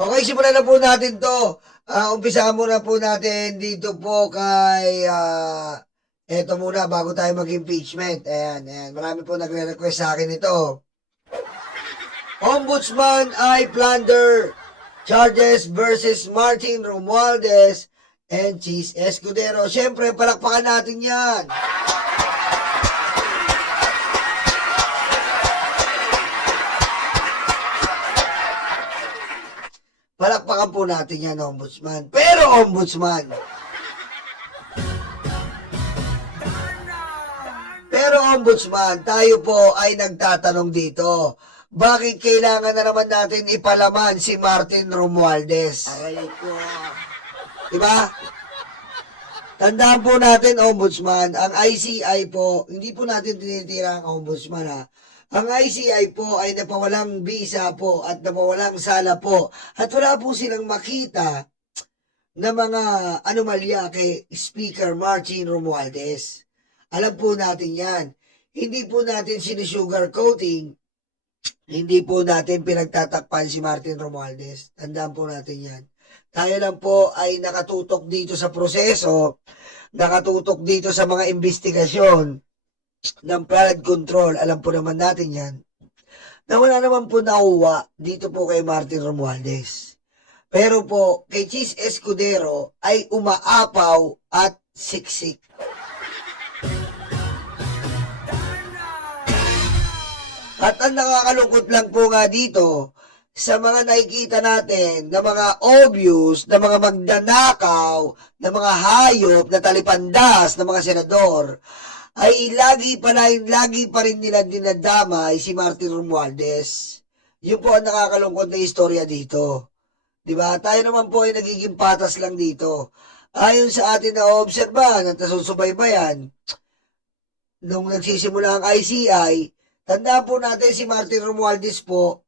Okay, simulan na po natin to. Umpisahan muna po natin dito po kay, eto muna bago tayo mag-impeachment. Ayan, ayan. Marami po nagre-request sa akin ito. Ombudsman I plunder charges versus Martin Romualdez and Cheese Escudero. Siyempre, palakpakan natin yan. Palakpakan po natin yan, Ombudsman. Pero, Ombudsman, tayo po ay nagtatanong dito. Bakit kailangan na naman natin ipalaman si Martin Romualdez? Aray ko. Diba? Tandaan po natin, Ombudsman, ang ICI po, hindi po natin tinitira ang Ombudsman, ha? Ang ICI po ay napawalang visa po at napawalang sala po at wala po silang makita na mga anomalya kay Speaker Martin Romualdez. Alam po natin yan. Hindi po natin sinusugar coating, hindi po natin pinagtatakpan si Martin Romualdez. Tandaan po natin yan. Tayo lang po ay nakatutok dito sa proseso, nakatutok dito sa mga investigasyon ng flood control. Alam po naman natin yan na wala naman po nauwa dito po kay Martin Romualdez. Pero po, kay Cheese Escudero ay umaapaw at siksik. At ang nakakalungkot lang po nga dito, sa mga nakikita natin na mga obvious, na mga magdanakaw, na mga hayop, na talipandas, na mga senador, ay lagi pa rin nila dinadamay si Martin Romualdez. Yun po ang nakakalungkot na istorya dito. Diba? Tayo naman po ay nagiging patas lang dito. Ayon sa atin na obserbahan at nasusubaybayan, nung nagsisimula ang ICI, tandaan po natin si Martin Romualdez po,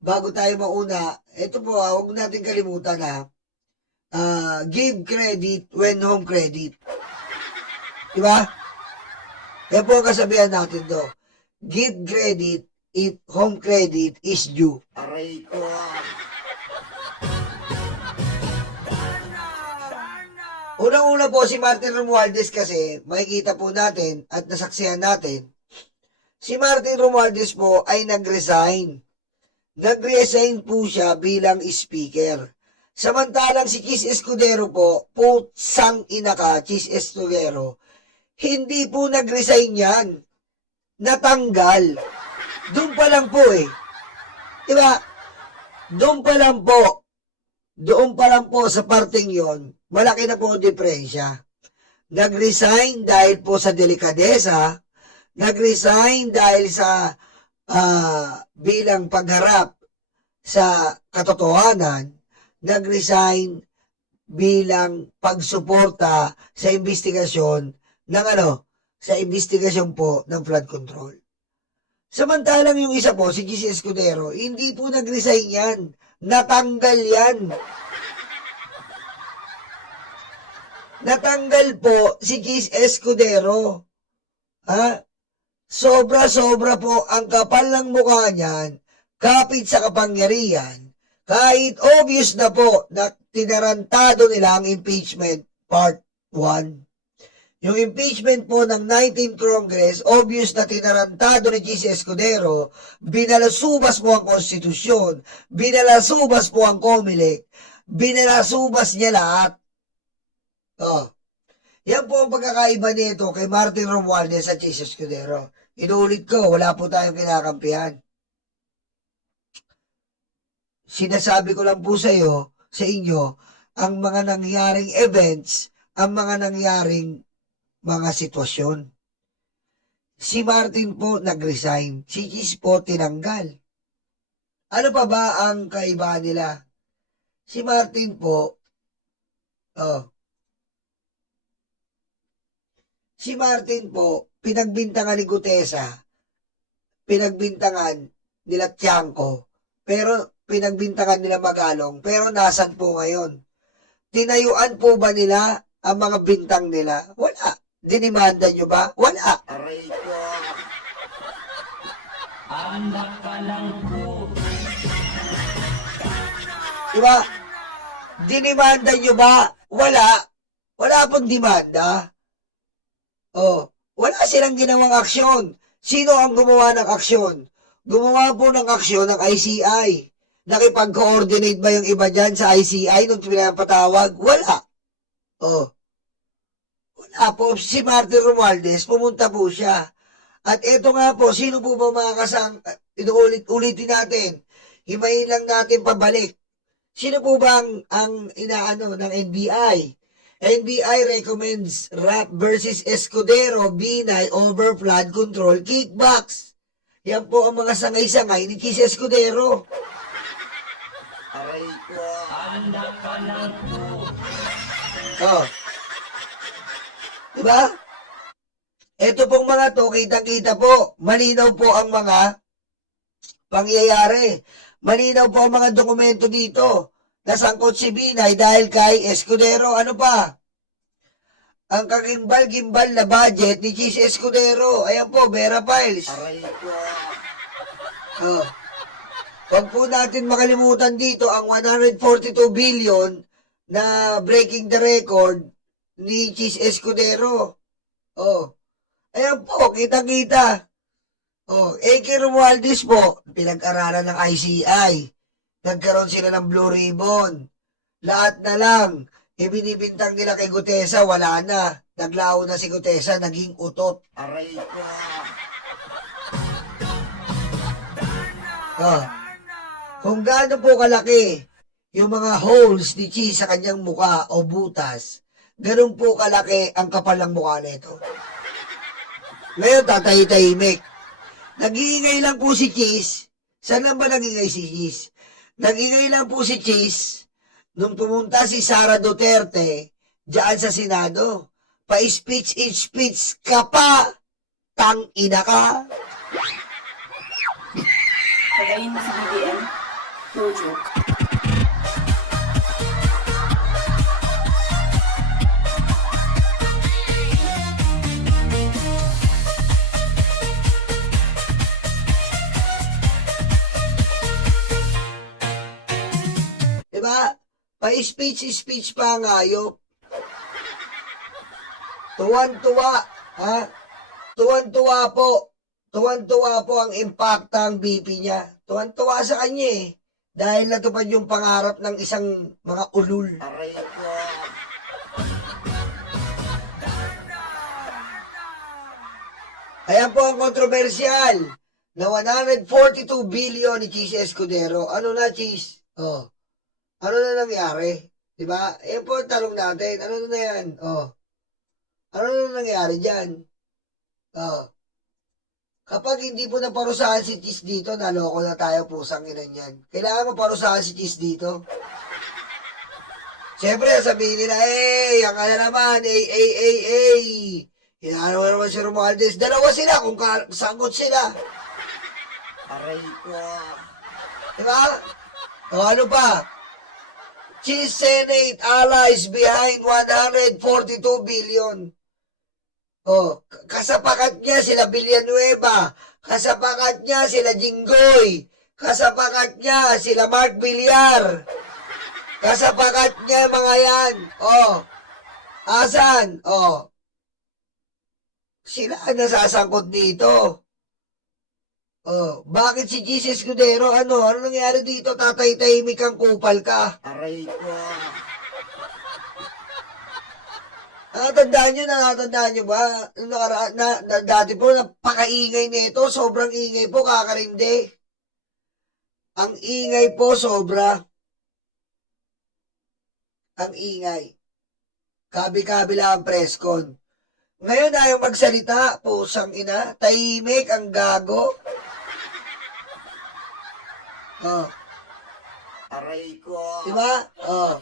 bago tayo mauna, ito po, huwag natin kalimutan na, give credit when home credit. Diba? Yan po ang kasabihan natin do. Give credit if home credit is due. Aray ko. Unang-una po si Martin Romualdez kasi, makikita po natin at nasaksihan natin, si Martin Romualdez po ay nag-resign. Nag-resign po siya bilang speaker. Samantalang si Cheese Escudero po, putsang ina ka, Cheese Escudero, hindi po nag-resign yan. Natanggal. Doon pa lang po eh. Diba? Doon pa lang po sa parting yon, malaki na po ang diferensya. Nag-resign dahil po sa delikadesa, nag-resign dahil sa bilang pagharap sa katotohanan, nag-resign bilang pagsuporta sa investigasyon ng sa investigasyon po ng flood control. Samantalang yung isa po, si Cheese Escudero, hindi po nag-resign yan. Natanggal yan. Natanggal po si Cheese Escudero. Ha? Sobra-sobra po ang kapal ng mukha niyan, kapit sa kapangyarihan, kahit obvious na po na tinarantado nila ang impeachment part 1. Yung impeachment po ng 19th Congress, obvious na tinarantado ni Cheese Escudero, binalasubas po ang konstitusyon, binalasubas po ang COMELEC, binalasubas niya lahat. Yan po ang pagkakaiba nito kay Martin Romualdez at Cheese Escudero. Inuulit ko, wala po tayong kinakampihan. Sinasabi ko lang po sa inyo, ang mga nangyaring events, ang mga nangyaring mga sitwasyon. Si Martin po nag-resign, si Cheese po tinanggal. Ano pa ba ang kaibahan nila? Si Martin po, si Martin po, pinagbintangan ni Gutesa, pinagbintangan nila Tiangco, pero pinagbintangan nila Magalong, pero nasan po ngayon? Tinayuan po ba nila ang mga bintang nila? Wala. Dinimanda nyo ba? Wala. Aray ko. Anak ka lang po. Diba? Dinimanda nyo ba? Wala. Wala pong demanda. Oh, wala silang ginawang aksyon. Sino ang gumawa ng aksyon? Gumawa po ng aksyon ng ICI. Nakipag-coordinate ba yung iba dyan sa ICI nung pinapatawag? Wala. Oh, wala po. Si Martin Romualdez, pumunta po siya. At eto nga po, sino po ba inuulit-ulitin natin? Himayin lang natin pabalik. Sino po ba ang inaano ng NBI? NBI recommends RAP versus Escudero, Binay, over flood control, kickbacks. Yan po ang mga sangay-sangay ni Chis Escudero. Aray ko. Oh. Diba? Ito pong mga to, kitang-kita po. Malinaw po ang mga pangyayari. Malinaw po ang mga dokumento dito. Nasangkot si Binay dahil kay Escudero. Ano pa? Ang kagimbal-gimbal na budget ni Chis Escudero. Ayan po, Vera Files. Aray ko. Oh. Huwag po natin makalimutan dito ang 142 billion na breaking the record ni Chis Escudero. Oh. Ayan po, kita-kita. Oh, AK Romualdez po, pinag-aralan ng ICI. Nagkaroon sila ng Blue Ribbon. Lahat na lang, ibinibintang nila kay Gutesa, wala na. Naglaho na si Gutesa, naging utot. Aray ko. Oh. Kung gaano po kalaki yung mga holes ni Chi sa kanyang muka o butas, ganun po kalaki ang kapal ng mukha nito. Ngayon, tatay-tahimik. Nag-iingay lang po si Chis. Saan lang ba nag-iingay si Chis? Nag-iingay lang po si Chis nung pumunta si Sara Duterte diyan sa Senado. Pa-speech ka pa, tang-ina ka. Pagayin mo si BBM. No joke. Diba? Pa-speech pa ang hayop. Tuwan-tuwa, ha? Tuwan-tuwa po. Tuwan-tuwa po ang impacta ang BP niya. Tuwan-tuwa sa kanya eh. Dahil natupad yung pangarap ng isang mga ulul. Aray ko. Ayan po ang kontrobersyal na 142 billion ni Chis Escudero. Ano na, Chis? Oh. Ano na nangyari? Diba? Ayan po ang tanong natin. Ano na yan? Oh. Ano na nangyari dyan? Oh. Kapag hindi po naparusahan si Chis dito, naloko na tayo pusang inan yan. Kailangan maparusahan si Chis dito. Siyempre, sabihin nila, yan ka na naman, Hinano naman si Romualdez. Dalawa sila kung sanggot sila. Aray ko. Diba? O ano pa? Chis Senate allies behind 142 billion. Oh, kasapakat niya sila Villanueva, kasapakat niya sila Jinggoy, kasapakat niya sila Mark Villar, kasapakat niya mga yan. Oh, asan? Oh, sila ang nasasangkot dito. Oh, bakit si Jesus Escudero? Ano nangyari dito? Tatay-tahimik kang kupal ka. Aray ko. Nakatandaan nyo ba? Dati po, napakaingay nito. Sobrang ingay po, kakarindi. Ang ingay po, sobra. Ang ingay. Kabi-kabila ang presscon. Ngayon ayaw magsalita, pusang ina. Tahimik ang gago. Oh. Aray ko. Diba? Oh.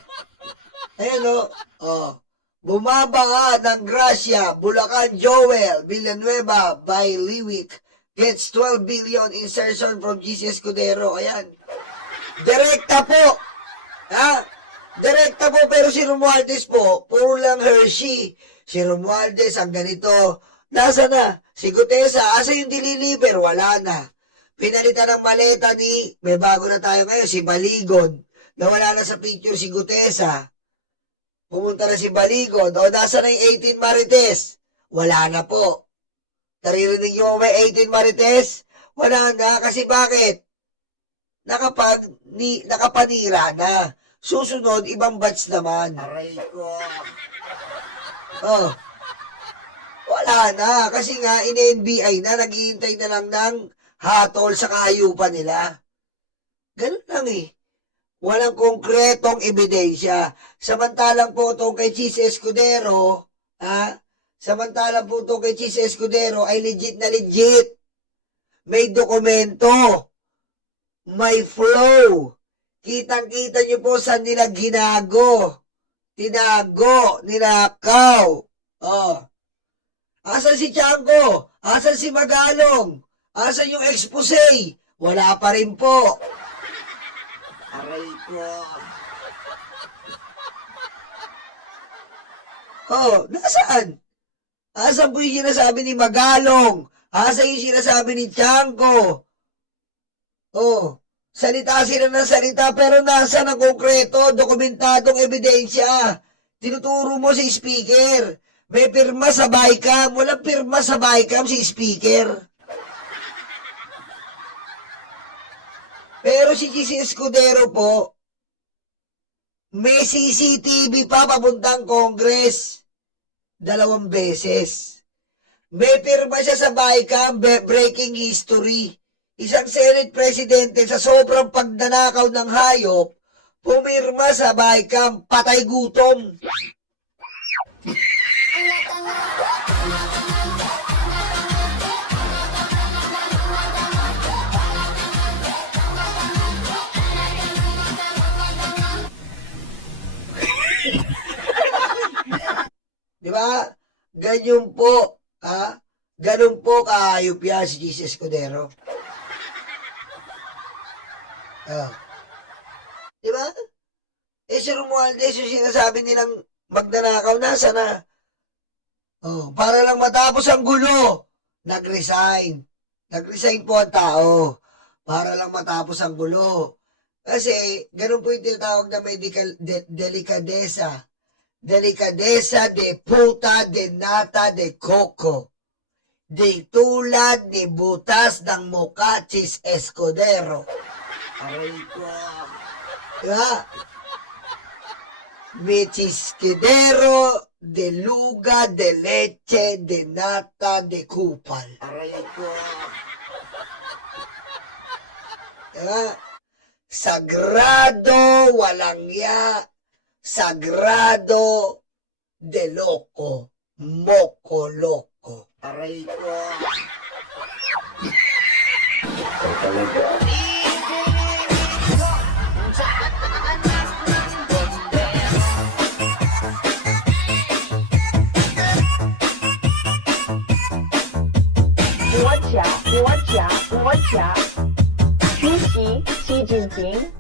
Ayan o. Oh. Bumaba ng Gracia, Bulacan, Joel, Villanueva by Liwick gets 12 billion insertion from GC Escudero. Ayan. Direkta po. Ha? Direkta po, pero si Romualdez po, puro lang Hershey. Si Romualdez, ang ganito. Nasa na? Si Gutesa, asa yung dililiver? Wala na. Pinalitan ng maleta ni, may bago na tayo ngayon, si Baligon. nawala na sa picture si Gutesa, pumunta na si Baligod, o nasa na yung 18 Marites? Wala na po. Naririnig nyo may 18 Marites? Wala na, kasi bakit? Nakapanira na. Susunod, ibang batch naman. Aray ko. Oh. Wala na. Kasi nga, in-NBI na, naghihintay na lang ng hatol sa kaayupan nila. Ganun lang eh. Walang konkretong ebidensya. Samantalang po itong kay Chis Escudero, samantalang po itong kay Chis Escudero ay legit na legit. May dokumento. May flow. Kitang-kita nyo po saan nila ginago. Tinago. Ninakaw. Oh. Asan si Tiangco? Asan si Magalong? Asan yung expose? Wala pa rin po. Aray ko. Oh, nasaan? Asan po yung sinasabi ni Magalong? Asan yung sinasabi ni Tiangco? Oh, salita sila ng salita pero nasa na konkreto, dokumentadong ebidensya. Tinuturo mo si speaker. May pirma sa BICAM. Walang pirma sa BICAM si speaker. Pero si Chis Escudero po, may CCTV pa papuntang Congress. 2 beses. May pirma siya sa BICAM, breaking history. Isang Senate Presidente sa sobrang pagdanakaw ng hayop, pumirma sa BICAM, patay gutom. Di ba? Ganyan po, ganun po kaayop yan si Chis Escudero. Di ba? Si Romualdez yung sinasabi nilang magdanakaw, nasa na? Oh, para lang matapos ang gulo, nag-resign. Nag-resign po ang tao para lang matapos ang gulo. Kasi, ganun po yung tinatawag na medical delikadesa. Delikadesa de puta de nata de coco. Di tulad ni butas ng mukha Chis Escudero. Aray ko. Diba? Mi Chisquedero de luga de leche de nata de kupal. Aray ko. Diba? Sagrado, walang ya. Sagrado de loco. Moco loco. Aray ko.国家主席习近平。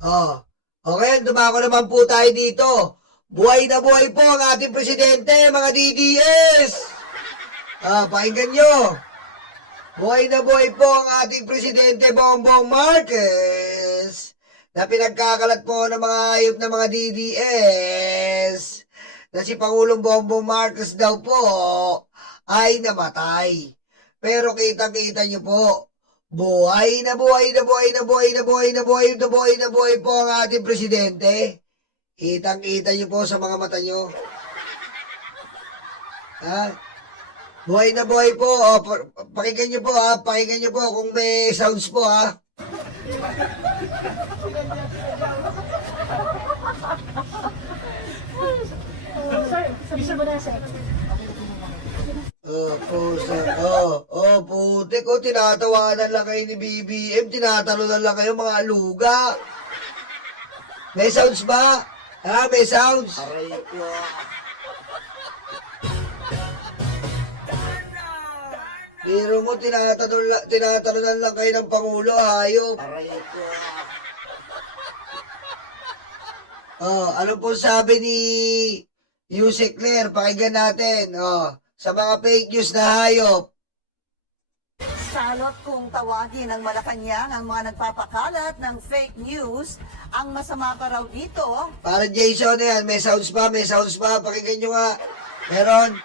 Oh, okay, dumako naman po tayo dito. Buhay na buhay po ang ating presidente, mga DDS! Pakinggan nyo. Buhay na buhay po ang ating presidente, Bongbong Marcos, na pinagkakalat po ng mga hayop ng mga DDS, na si Pangulong Bongbong Marcos daw po ay namatay. Pero kitang-kita nyo po, buhay na buhay na buhay na buhay na buhay na buhay na buhay na buhay po ang ating presidente. Kitang-kita nyo po sa mga mata nyo. Buhay na buhay po. Pakinggan nyo po pakinggan nyo po kung may sounds po puti ko, tinatawanan lang kayo ni BBM, tinatalunan lang kayo mga luga. May sounds ba? May sounds. Aray ko. Biro mo, tinatalunan lang kayo ng Pangulo, hayop. Aray ko. Ano po sabi ni Yusek Claire? Pakinggan natin. Sa mga fake news na hayop. Sa Balot kung tawagin ng Malacanang ang mga nagpapakalat ng fake news. Ang masama pa raw dito, Para Jason yan, may sounds pa. Pakinggan nyo nga. Meron.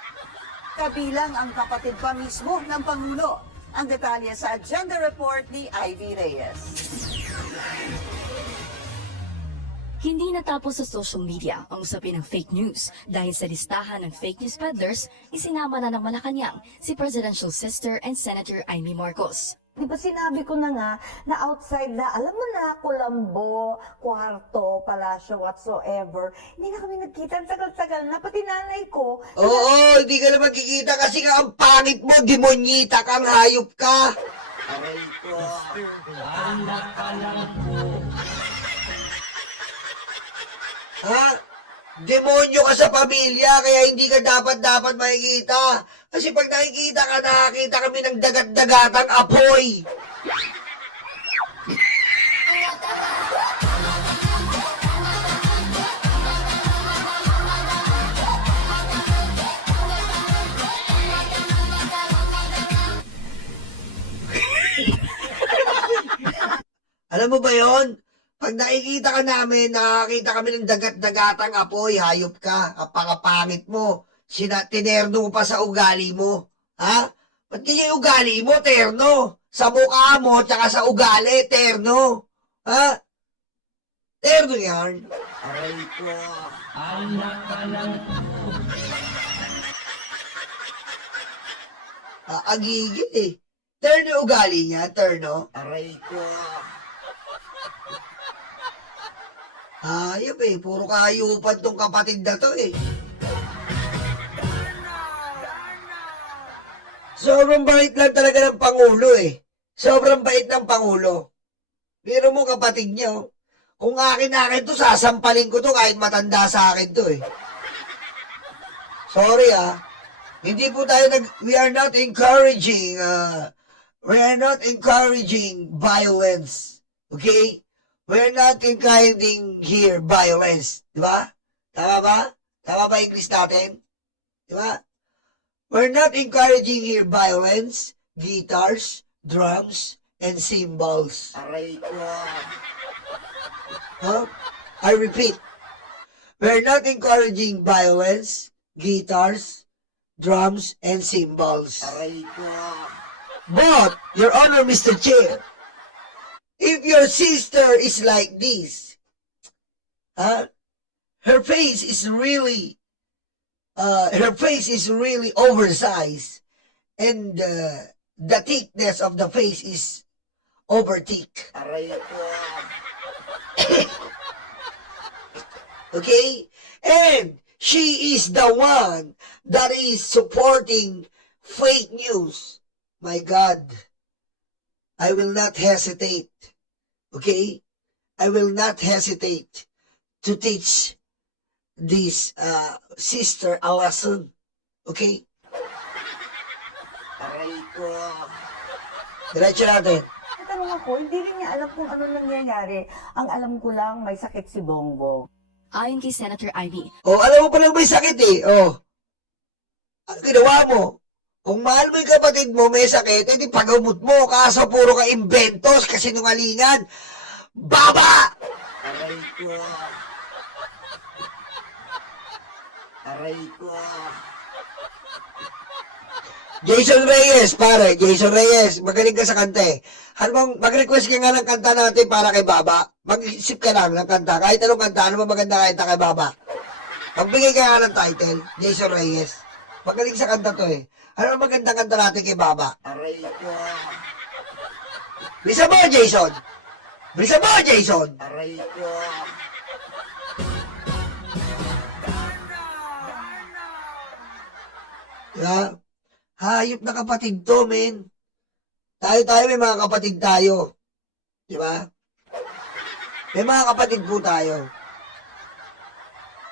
kabilang ang kapatid pa mismo ng Pangulo. Ang detalye sa agenda report ni Ivy Reyes. Hindi natapos sa social media ang usapin ng fake news dahil sa listahan ng fake news peddlers, isinama na ng Malacanang si Presidential Sister and Senator Amy Marcos. Di ba sinabi ko na nga na outside na, alam mo na, Colombo, Kwarto, Palasyo, whatsoever, hindi na kami nagkita. Ang tagal-tagal na, pati nanay ko. Oo, hindi ka naman kikita kasi nga ang pangit mo, demonyita kang hayop ka. Aray ko. Ha? Demonyo ka sa pamilya, kaya hindi ka dapat makikita. Kasi pag nakikita ka, nakakita kami ng dagat-dagatang apoy. Alam mo ba yon? Pag nakikita ka namin, nakakita kami ng dagat-dagatang apoy, hayop ka, kapangapangit mo, tinerno mo pa sa ugali mo. Ha? Ba't ganyan yung ugali mo, terno? Sa mukha mo, tsaka sa ugali, terno. Ha? Terno yan. Aray ko. Agigil eh. Terno yung ugali niya, terno. Aray ko. Hayop eh, puro kahayupan tong kapatid na to eh. Sobrang bait lang talaga ng Pangulo eh. Sobrang bait ng Pangulo. Pero mo kapatid niyo, kung akin to, sasampalin ko to kahit matanda sa akin to eh. Sorry ah. Hindi po tayo we are not encouraging violence. Okay? We're not encouraging here violence. Di ba? Tama ba? Tama ba English natin? Di ba? We're not encouraging here violence, guitars, drums, and cymbals. Aray ko. Huh? I repeat. We're not encouraging violence, guitars, drums, and cymbals. Aray ko. But, Your Honor, Mr. Chair, if your sister is like this, her face is really oversized, and the thickness of the face is over thick. Aray ko. Okay? And she is the one that is supporting fake news. My God, I will not hesitate. Okay? I will not hesitate to teach this sister a lesson. Okay? Aray ko. Diretso natin. Tanong ako, hindi rin niya alam kung ano nangyayari. Ang alam ko lang, may sakit si Bongbong. Ayon kay Senator Ivy, Oh, alam mo palang may sakit eh. Oh. Ang ginawa mo, kung mahal mo yung kapatid mo, may sakit, edi pagamot mo. Kaso puro ka inventos, kasinungalingan. Baba! Aray ko. Aray ko. Jason Reyes, pare. Jason Reyes, magaling ka sa kanta eh. Ano bang, mag-request ka nga ng kanta natin para kay Baba? Mag-isip ka lang ng kanta. Kahit anong kanta, ano ba maganda kanta kay Baba? Magbigay ka nga ng title, Jason Reyes. Magaling sa kanta to eh. Ano bang magandang kanta natin kay Baba? Aray ko. Bisa mo, Jason! Bisa mo, Jason! Aray ko. Diba? Hayop na kapatid to, men. Tayo may mga kapatid tayo. Diba? May mga kapatid po tayo.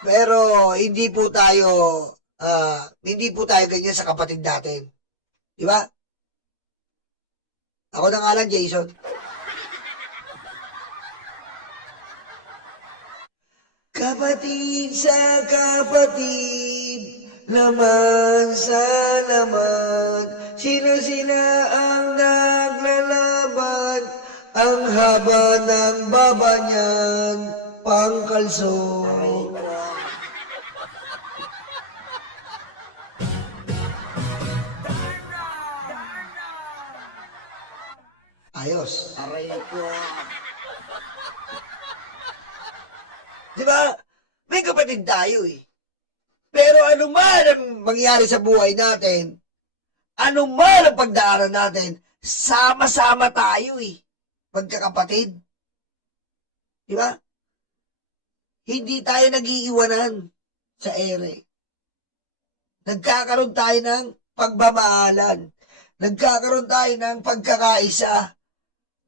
Pero hindi po tayo ganyan sa kapatid natin. Diba? Ako na nga lang, Jason. Kapatid sa kapatid, laman sa laman, sila ang Ang haba ng baba niyan, pangkalso. Aray ko. Ayos. Aray ko. Di ba? May kapatid tayo eh. Pero ano man ang mangyari sa buhay natin, ano man ang pagdaanan natin, sama-sama tayo eh. Pagkakapatid. Di ba? Hindi tayo nag-iiwanan sa ere. Nagkakaroon tayo ng pagmamahalan. Nagkakaroon tayo ng pagkakaisa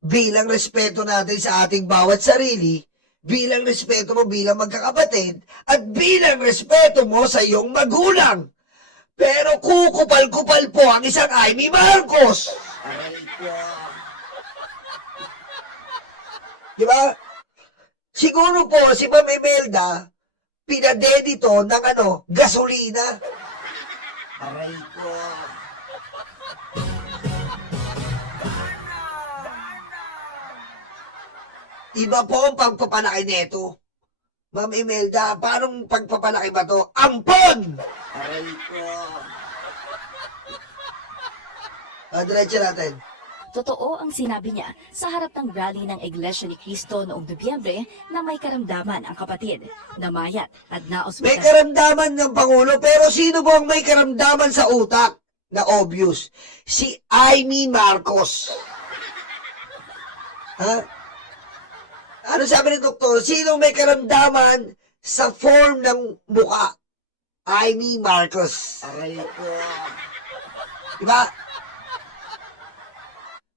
bilang respeto natin sa ating bawat sarili, bilang respeto mo bilang magkakapatid, at bilang respeto mo sa iyong magulang. Pero kukupal-kupal po ang isang Amy Marcos. Aray ko. Di ba? Siguro po si Ma'am Imelda, pinadedito ng gasolina. Aray ko. Iba po ang pagpapalaki nito. Ma'am Imelda, paano pagpapalaki ba to? Ampon! Aray ko. Diretso natin. Totoo ang sinabi niya sa harap ng rally ng Iglesia ni Cristo noong Nobyembre na may karamdaman ang kapatid, namayat at May naospital. karamdaman ng Pangulo, pero sino po ang may karamdaman sa utak na obvious? Si Amy Marcos. Ha? Ano sabi ni doktor? Sino may karamdaman sa form ng muka? Amy Marcos. Aray ko. Diba?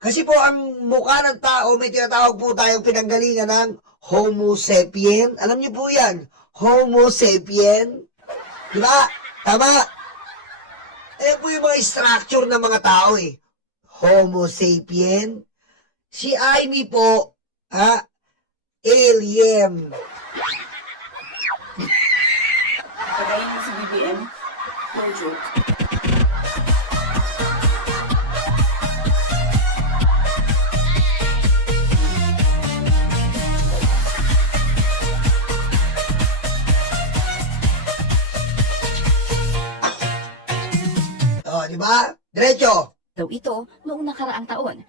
Kasi po ang mukha ng tao, may tinatawag po tayong pinanggalingan ng Homo sapien. Alam niyo po yan? Homo sapien. Diba? Tama? Eh po yung mga structure ng mga tao eh. Homo sapien. Si Amy po, alien. Kagaya ng sa BBM, no joke. O, diba? Diretso. Daw ito noong nakaraang taon.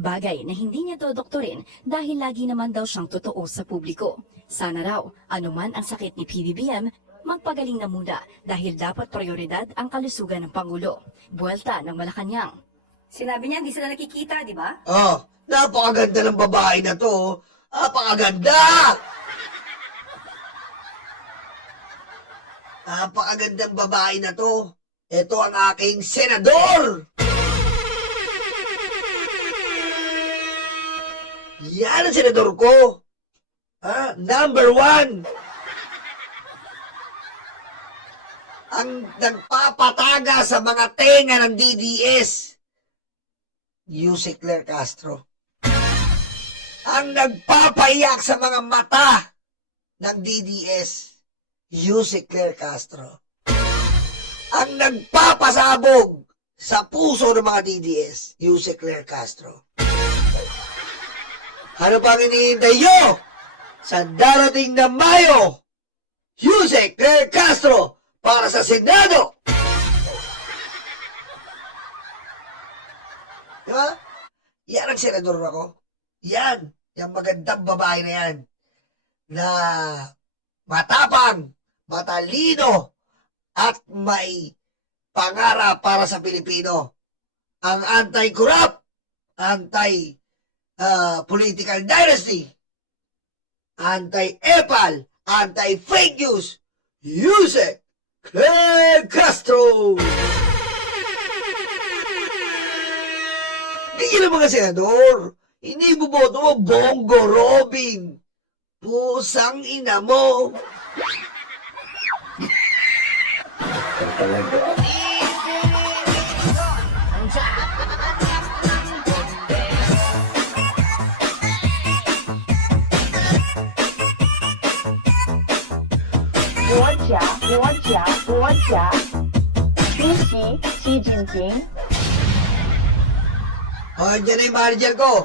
Bagay na hindi niya dodoktorin dahil lagi naman daw siyang totoo sa publiko. Sana raw, anuman ang sakit ni PBBM, magpagaling na muna dahil dapat prioridad ang kalusugan ng Pangulo. Buwelta ng Malacanang. Sinabi niya, hindi sila nakikita, di ba? Oh, napakaganda ng babae na to. Napakaganda! Napakagandang babae na to. Ito ang aking senador! Yan ang senador ko. Number 1. Ang nagpapataga sa mga tenga ng DDS. Yusek Claire Castro. Ang nagpapayak sa mga mata ng DDS. Yusek Claire Castro. Ang nagpapasabog sa puso ng mga DDS. Yusek Claire Castro. Ano pang hinihintay nyo? Sa darating na Mayo, Yusek Claire Castro para sa Senado. Diba? Yan ang senador ako. Yan. Yung magandang babae na yan. Na matapang, matalino, at may pangarap para sa Pilipino. Ang anti-corrupt, anti-political dynasty, anti-epal, anti-fake news, Yusek Claire Castro! Hindi na mga senador. Hindi mo boto mo, Bongo Robin. Pusang ina mo.国家，出席习近平。O, dyan na yung manager ko.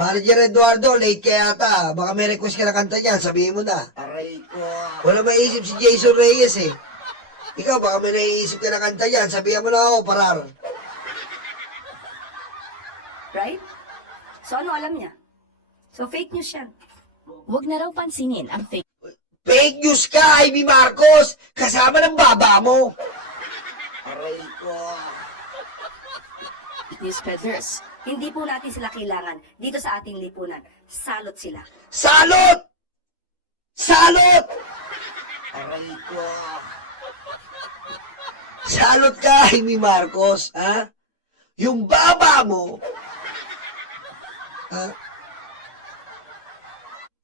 Manager Eduardo, late ka yata. Baka may request ka na kanta niyan, sabihin mo na. Aray ko. Wala maiisip si Jason Reyes eh. Ikaw, baka may naiisip ka na kanta niyan, sabihin mo na ako, parar. Right? So ano alam niya? So fake news yan. Huwag na raw pansinin ang fake Fake news ka, Amy Marcos! Kasama ng baba mo! Aray ko. News peddlers. Hindi po natin sila kailangan dito sa ating lipunan. Salot sila. Salot! Salot! Aray ko. Salot ka, Amy Marcos, ha? Yung baba mo, ha?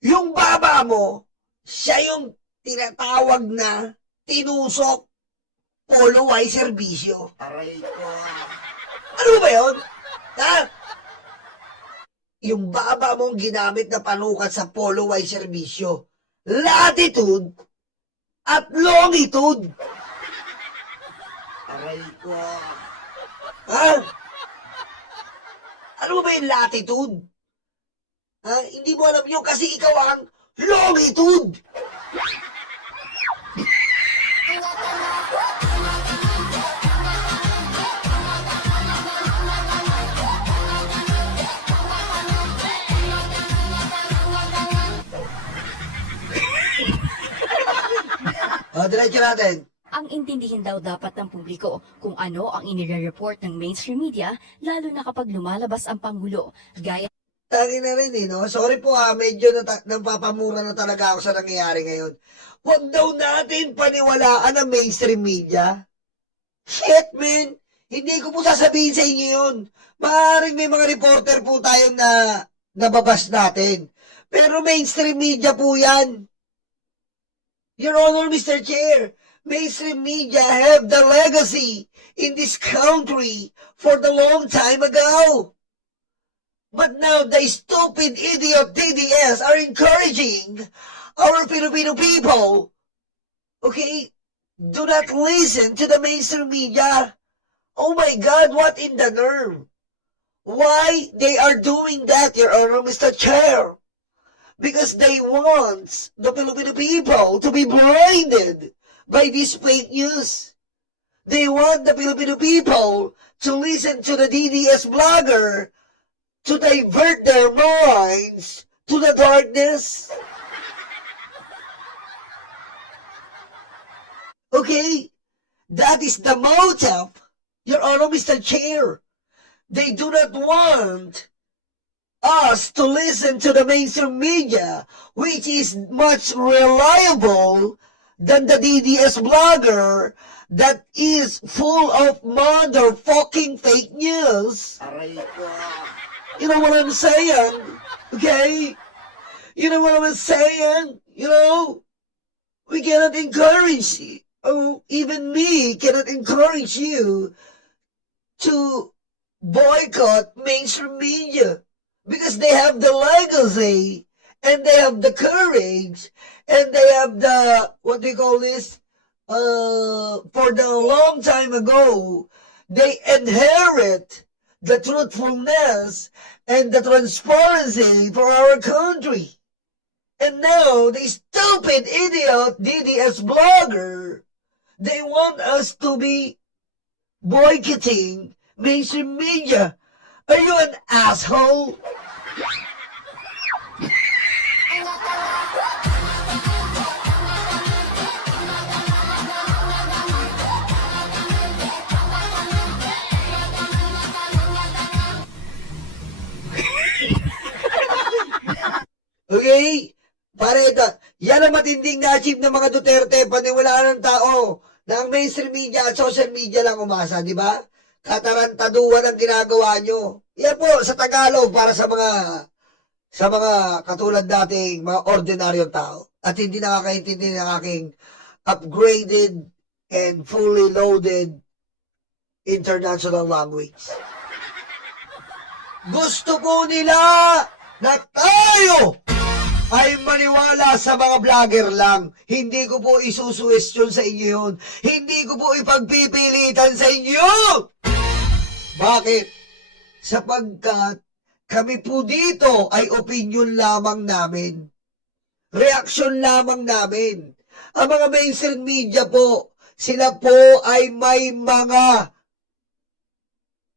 Yung baba mo, siya yung tinatawag na tinusok polo Y serbisyo. Aray ko. Ano ba yun? Ha? Yung baba mong ginamit na panukat sa polo Y serbisyo, latitude at longitude. Aray ko. Ha? Ano ba yung latitude? Ha? Hindi mo alam yun kasi ikaw ang longitude. Diretso natin. Ang intindihin daw dapat ng publiko kung ano ang inire-report ng mainstream media, lalo na kapag lumalabas ang Pangulo, gaya Tangin na rin eh, no? Sorry po medyo napapamura na talaga ako sa nangyayari ngayon. Huwag daw natin paniwalaan ang mainstream media. Shit, man! Hindi ko po sasabihin sa inyo yun. Maaaring may mga reporter po tayong nababas natin. Pero mainstream media po yan. Your Honor, Mr. Chair, mainstream media have the legacy in this country for the long time ago. But now the stupid idiot DDS are encouraging our Filipino people. Okay? Do not listen to the mainstream media. Oh my God, what in the nerve? Why they are doing that, Your Honor, Mr. Chair? Because they want the Filipino people to be blinded by this fake news. They want the Filipino people to listen to the DDS blogger to divert their minds to the darkness. Okay? That is the motive, Your Honor, Mr. Chair. They do not want us to listen to the mainstream media, which is much reliable than the DDS blogger that is full of motherfucking fake news. Aray ko. You know what I'm saying? Okay? You know what I'm saying? You know? We cannot encourage you. Oh, even me cannot encourage you to boycott mainstream media. Because they have the legacy, and they have the courage, and they have the, what do you call this? For the long time ago, they inherit the truthfulness and the transparency for our country. And now, the stupid idiot DDS blogger, they want us to be boycotting mainstream media. Are you an asshole? Okay? Pare, yan ang matinding na-achieve ng mga Duterte, paniwalaan ng tao na ang mainstream media at social media lang umasa, di ba? Katarantaduhan ang ginagawa nyo. Yan po, sa Tagalog, para sa mga katulad dating mga ordinaryong tao at hindi nakakaintindi ng aking upgraded and fully loaded international language. Gusto po nila na tayo ay maniwala sa mga vlogger lang. Hindi ko po isusuwestyon sa inyo yun. Hindi ko po ipagpipilitan sa inyo. Bakit? Sapagkat Kami po dito ay opinion lamang namin. Reaksyon lamang namin. Ang mga mainstream media po, sila po ay may mga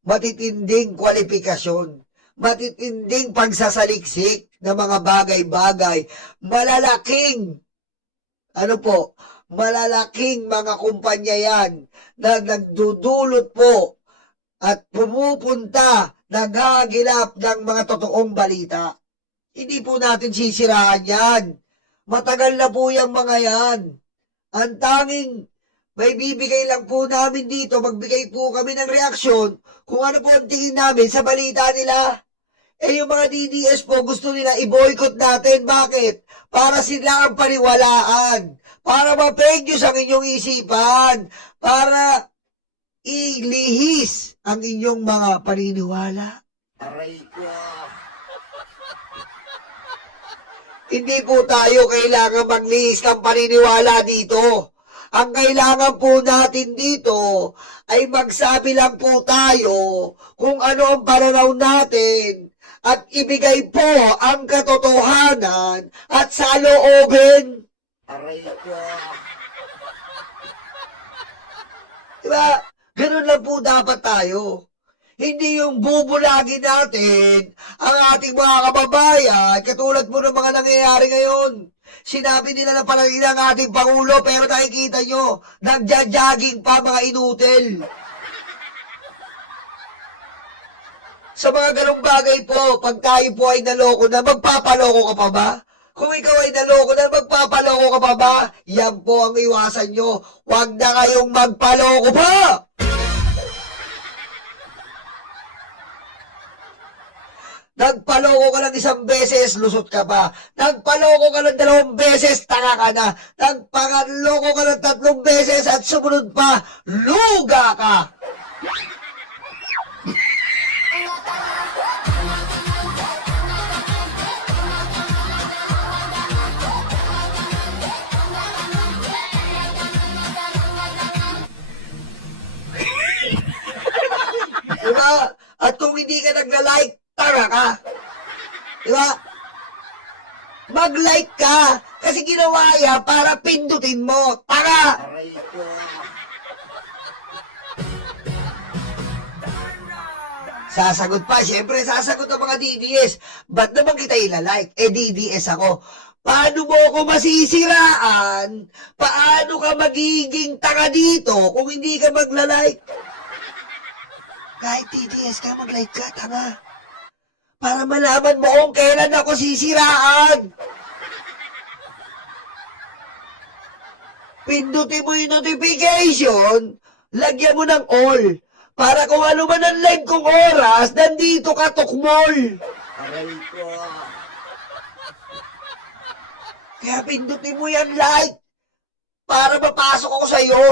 matitinding kwalifikasyon, matitinding pagsasaliksik ng mga bagay-bagay, malalaking mga kumpanya yan na nagdudulot po at pumupunta, naghahagilap ng mga totoong balita. Hindi po natin sisiraan yan. Matagal na po yung mga yan. Ang tanging may bibigay lang po namin dito, magbigay po kami ng reaksyon kung ano po ang tingin namin sa balita nila. Yung mga DDS po, gusto nila i-boycott natin. Bakit? Para sila ang paniwalaan. Para ma-fake news ang inyong isipan. Para ilihis ang inyong mga paniniwala. Aray ko. Hindi po tayo kailangan maglihis ng paniniwala dito. Ang kailangan po natin dito ay magsabi lang po tayo kung ano ang pananaw natin at ibigay po ang katotohanan at saloobin. Aray ko. Diba? Ganun lang po dapat tayo. Hindi yung bubulagin natin ang ating mga kababayan katulad mo ng mga nangyayari ngayon. Sinabi nila na palagi ng ating Pangulo pero nakikita nyo, nagja-jogging pa mga inutil. Sa mga ganong bagay po, pag tayo po ay naloko na, magpapaloko ka pa ba? Kung ikaw ay naloko na, magpapaloko ka pa ba? Yan po ang iwasan nyo. Huwag na kayong magpaloko pa! Nagpaloko ka lang 1 beses, lusot ka pa. Nagpaloko ka ng 2 beses, tanga ka na. Nagpangaloko ka ng 3 beses at sumunod pa, luga ka. Diba? At kung hindi ka nagla-like, tanga ka. Diba? Mag-like ka. Kasi ginawa yan para pindutin mo. Tanga! Aray ko. Sasagot pa. Siyempre, sasagot ang mga DDS. Ba't naman kita ilalike? DDS ako. Paano mo ako masisiraan? Paano ka magiging tanga dito kung hindi ka magla-like? Kahit DDS ka, mag-like ka, tanga. Para malaman mo kung kailan ako sisiraan. Pindutin mo yung notification, lagyan mo ng all. Para kung ano man ang live kong oras, nandito ka, tukmol. Aray ko. Kaya pindutin mo yan like para mapasok ako sa'yo.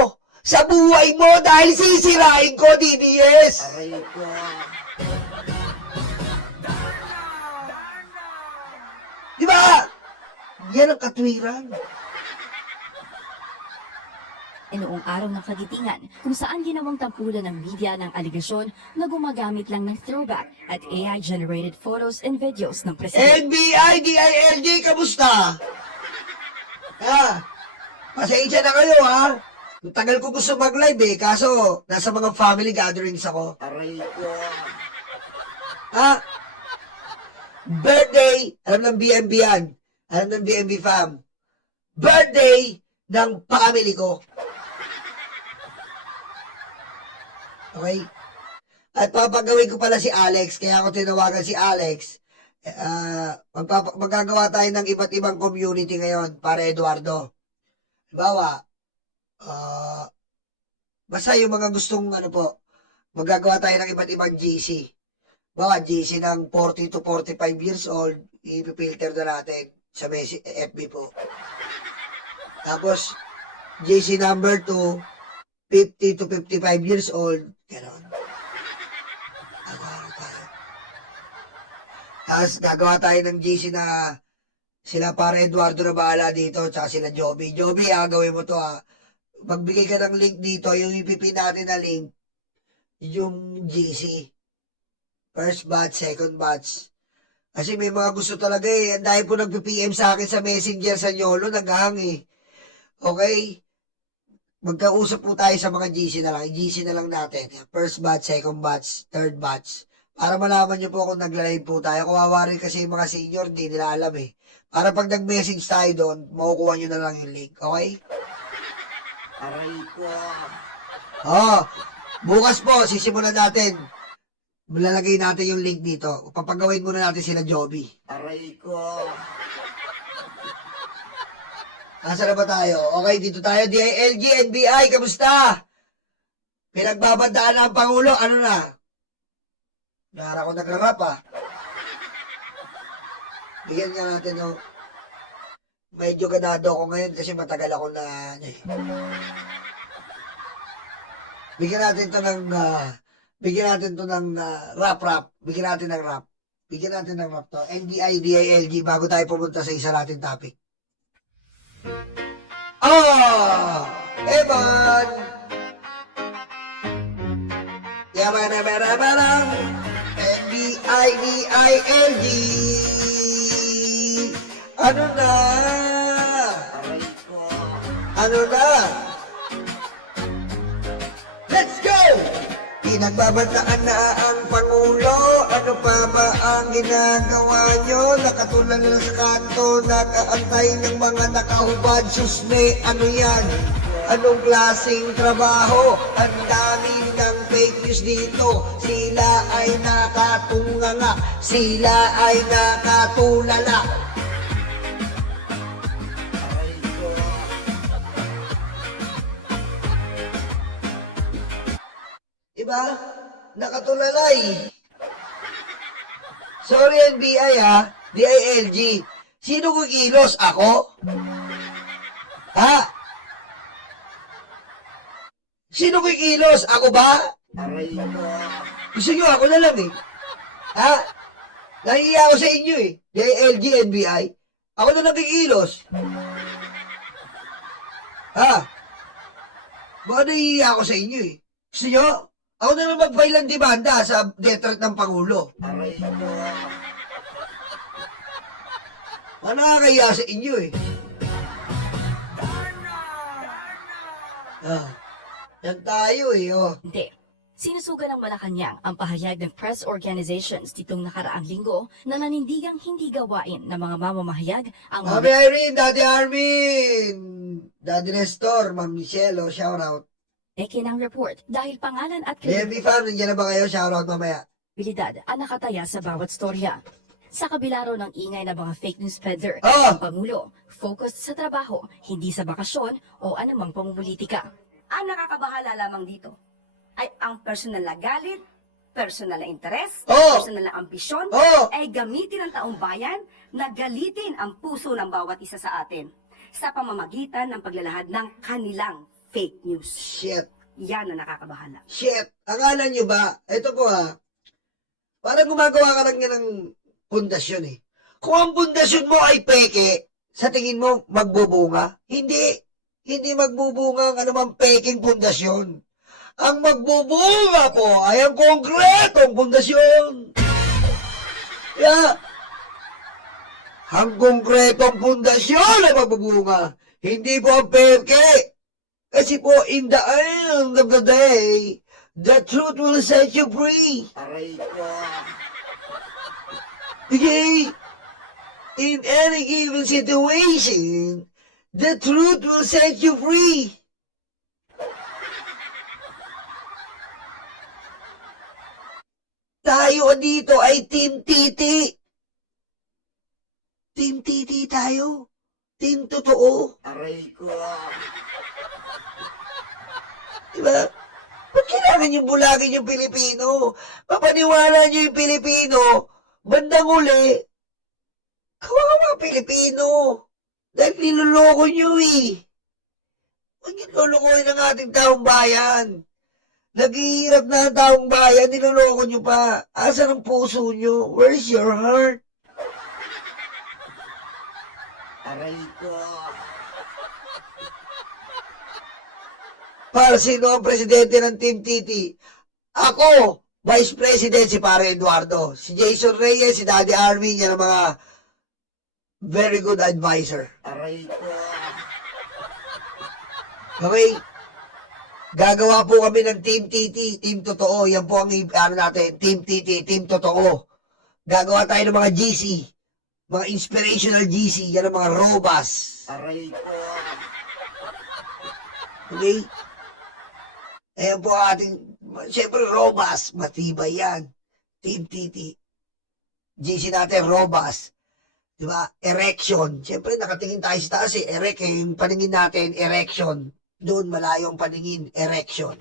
Sa buhay mo dahil sisirain ko, DDS. Aray ko. Di ba? Yan ang katwiran. Noong araw ng kagitingan, kung saan ginawang tampulan ng media ng aligasyon na gumagamit lang ng throwback at AI-generated photos and videos ng presidente. NBI, DILG, kamusta? Pasensya na kayo, ha? Ang tagal ko gusto mag-live, kaso nasa mga family gatherings ako. Aray ko. Birthday, alam ng BMB yan. Alam ng BMB fam. Birthday ng pamilya ko. Okay? At papagawin ko pala si Alex, kaya ako tinawagan si Alex. Magagawa tayo ng iba't ibang community ngayon para Eduardo. Halimbawa, basta yung mga gustong magagawa tayo ng iba't ibang GC. Halimbawa, GC ng 40 to 45 years old, ipipilter na natin sa FB po. Tapos, GC number 2, 50 to 55 years old, gano'n. Tapos gagawa tayo ng GC na sila para Eduardo na bahala dito, tsaka sila Joby. Joby, gawin mo to Magbigay ka ng link dito, yung ipipin natin na link, yung GC. First batch, second batch. Kasi may mga gusto talaga eh. Dahil po nagpi-PM sa akin sa messenger sa Yolo, naghahang eh. Okay? Magkausap po tayo sa mga GC na lang. GC na lang natin. First batch, second batch, third batch. Para malaman nyo po kung nag-live po tayo. Kawawa rin kasi yung mga senior, hindi nila alam eh. Para pag nag-message tayo doon, makukuha nyo na lang yung link. Okay? Aray ko. Oh, bukas po, sisimulan natin. Malalagay natin yung link dito. Papagawin muna natin sila Joby. Aray ko. Nasaan na ba tayo? Okay, dito tayo. DILG, NBI, kamusta? Pinagbabandaan na ang Pangulo. Ano na? Nara ko nagrarap ah. Bigyan nga natin yung... Medyo ganado ako ngayon kasi matagal ako na... Bigyan natin to ng... Bigyan natin to ng rap. Bigyan natin ng rap. Bigyan natin ng rap to. NBI, DILG, bago tayo pumunta sa isa natin topic. Evan! Yaman, NBI, DILG. Ano na? Aray ko. Ano na? Let's go! Pinagbabantaan na ang Pangulo. Ano pa ba ang ginagawa nyo? Nakatulad na sa kanto, nakaantay ng mga nakahubad. Susme, ano yan? Anong klaseng trabaho? Ang dami ng fake news dito. Sila ay nakatunganga. Sila ay nakatulala. Aray ko. Diba? Nakatulalay. Sorry NBI ha. DILG. Sino kikilos? Ako? Ha? Sino kikilos? Ako ba? Aray ko. Gusto nyo ako na lang eh. Ha? Nahihiya ako sa inyo eh. DILG, NBI. Ako na lang kikilos. Ha? Baka nahihiya ako sa inyo eh. Gusto nyo? Ako na lang mag-file ng demanda sa death threat ng Pangulo. Aray ko. Baka nakakahiya sa inyo eh. Yan tayo eh, oh. Hindi. Sinusugan ng Malacanang ang pahayag ng press organizations ditong nakaraang linggo na nanindigang hindi gawain ng mga mamamahayag ang Mami Irene, Daddy Armin, Daddy Nestor, Ma'am Michelle, oh, shout out. eke ng report dahil pangalan at DMV fam, nandiyan na ba kayo? Shout out mamaya. kredibilidad ang nakataya sa bawat storya. Sa kabila raw ng ingay ng mga fake news peddler, Oh! ang Pangulo, focused sa trabaho, hindi sa bakasyon o anumang pamumulitika. Ang nakakabahala lamang dito ay ang personal na galit, personal na interes, Oh! personal na ambisyon, Oh! ay gamitin ng taong bayan na galitin ang puso ng bawat isa sa atin sa pamamagitan ng paglalahad ng kanilang fake news. Shit. Yan ang nakakabahala. Shit. Akala nyo ba? Ito po ha. Parang gumagawa ka lang yan ng pundasyon eh. Kung ang pundasyon mo ay peke, sa tingin mo magbubunga? Hindi. Hindi magbubunga ang anumang peking pundasyon. Ang magbubunga po ay ang konkretong pundasyon. Kaya, ang konkretong pundasyon ay magbubunga. Hindi po ang peke. Kasi po, in the end of the day, the truth will set you free. Aray ko. Okay? In any given situation, the truth will set you free. Tayo dito ay Team Titi. Team Titi tayo. Team totoo. Aray ko. Diba? Ba't kailangan yung bulagin yung Pilipino? Papaniwala nyo yung Pilipino. Bandang uli, kawawa Pilipino. Dahil niloloko nyo eh. Huwag nyo lulukohin ang ating taong bayan. Naghihirap na ang taong bayan, niloloko nyo pa. Asan ang puso nyo? Where's your heart? Aray ko. Para sino ang presidente ng Team Titi? Ako! Vice President si Pare Eduardo. Si Jason Reyes, si Daddy Arvin, yan ang mga very good advisor. Aray ko. Okay? Gagawa po kami ng Team TT, Team Totoo. Yan po ang ano natin, Team TT, Team Totoo. Gagawa tayo ng mga GC, mga inspirational GC, yan ang mga robas. Aray ko. Okay? Ayan po ang ating, siyempre robas, matibay yan. Team TT. GC natin, robas. Diba? Erection. Siyempre, nakatingin tayo sa taas eh. Erect, eh. Yung paningin natin, erection. Doon, malayo ang paningin, erection.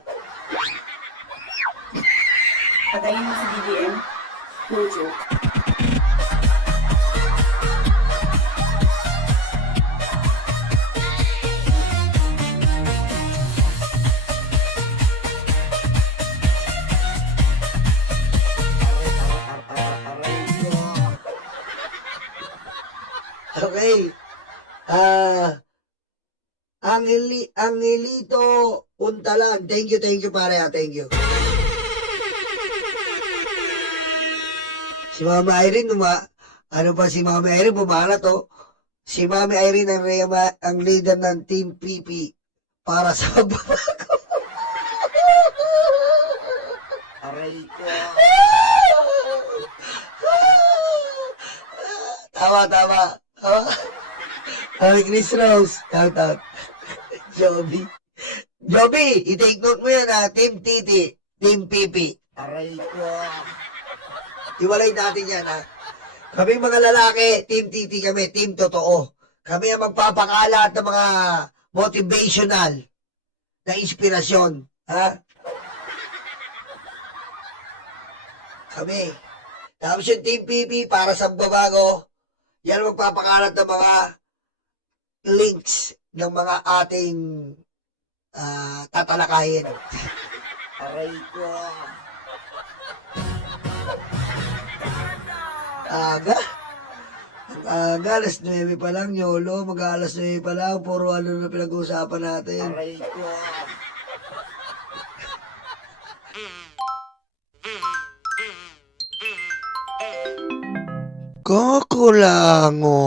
Patayin mo si BBM. No joke. Aray ko. Okay. Angelito Untalan. Thank you, pare. Thank you. Si Mama Irene, ano pa si Mama Irene, bumana to. Si Mama Irene ang leader ng Team PP para sa pagbabago. Aray ko. Tama. Ay, Chris Rose. Shout. Joby, i-take note mo yan ha. Team TT, Team PP. Aray ko. Iwalay natin yan ha. Kami mga lalaki, Team TT kami, Team Totoo. Kami ang magpapakalat ng mga motivational na inspirasyon. Ha? Kami. Tapos yung Team PP para sa babago, yan ang magpapakalat ng mga links ng mga ating tatalakayin. Aray ko. Aga? Alas 9 pa lang, Yolo. Mag-alas 9 pa lang. Puro ano na pinag-uusapan natin. Aray ko. Kakulango.